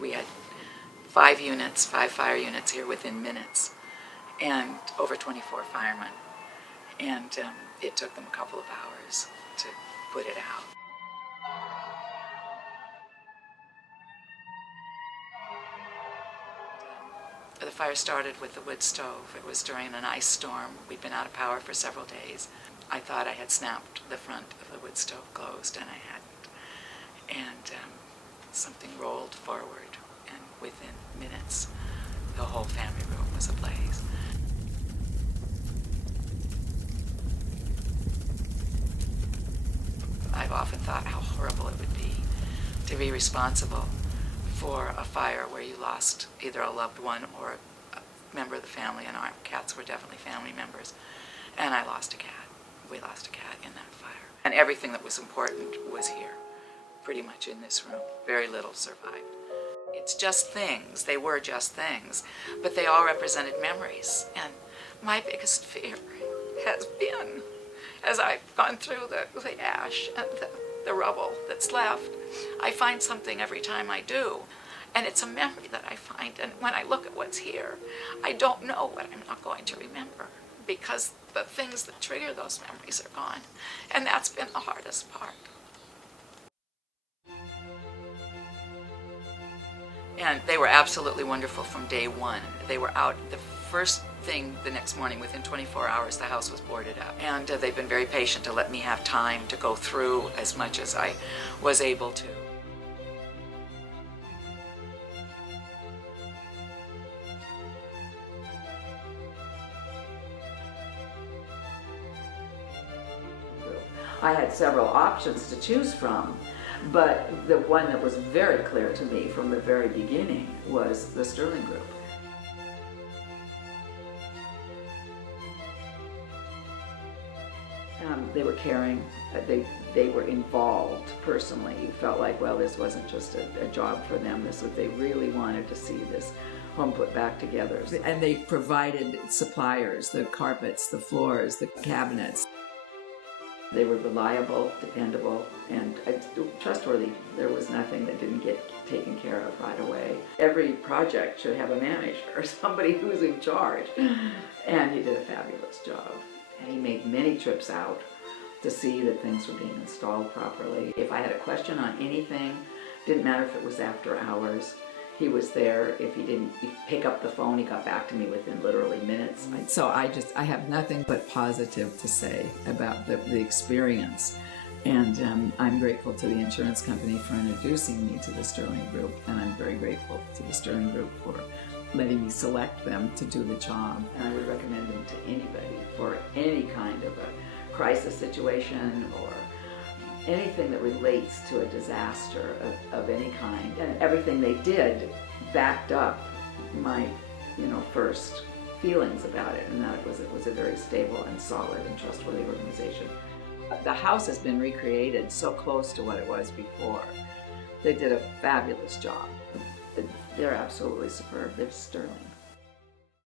We had 5 fire units here within minutes, and over 24 firemen. And it took them a couple of hours to put it out. The fire started with the wood stove. It was during an ice storm. We'd been out of power for several days. I thought I had snapped the front of the wood stove closed, and I hadn't. And something rolled forward, and within minutes, the whole family room was ablaze. I've often thought how horrible it would be to be responsible for a fire where you lost either a loved one or a member of the family, and our cats were definitely family members. And I lost a cat. We lost a cat in that fire. And everything that was important was here, pretty much in this room. Very little survived. It's just things. They were just things. But they all represented memories. And my biggest fear has been, as I've gone through the ash and the rubble that's left, I find something every time I do. And it's a memory that I find. And when I look at what's here, I don't know what I'm not going to remember, because the things that trigger those memories are gone. And that's been the hardest part. And they were absolutely wonderful from day one. They were out the first thing the next morning. Within 24 hours, the house was boarded up. And they've been very patient to let me have time to go through as much as I was able to. I had several options to choose from, but the one that was very clear to me from the very beginning was the Sterling Group. They were caring, they were involved personally. You felt like, well, this wasn't just a job for them, they really wanted to see this home put back together. And they provided suppliers, the carpets, the floors, the cabinets. They were reliable, dependable, and trustworthy. There was nothing that didn't get taken care of right away. Every project should have a manager, somebody who's in charge, and he did a fabulous job. And he made many trips out to see that things were being installed properly. If I had a question on anything, didn't matter if it was after hours, he was there. If he didn't pick up the phone, he got back to me within literally minutes. So I have nothing but positive to say about the experience. And I'm grateful to the insurance company for introducing me to the Sterling Group, and I'm very grateful to the Sterling Group for letting me select them to do the job. And I would recommend them to anybody for any kind of a crisis situation or anything that relates to a disaster of any kind. And everything they did backed up my first feelings about it, and that it was a very stable and solid and trustworthy organization. The house has been recreated so close to what it was before. They did a fabulous job. They're absolutely superb. They're sterling.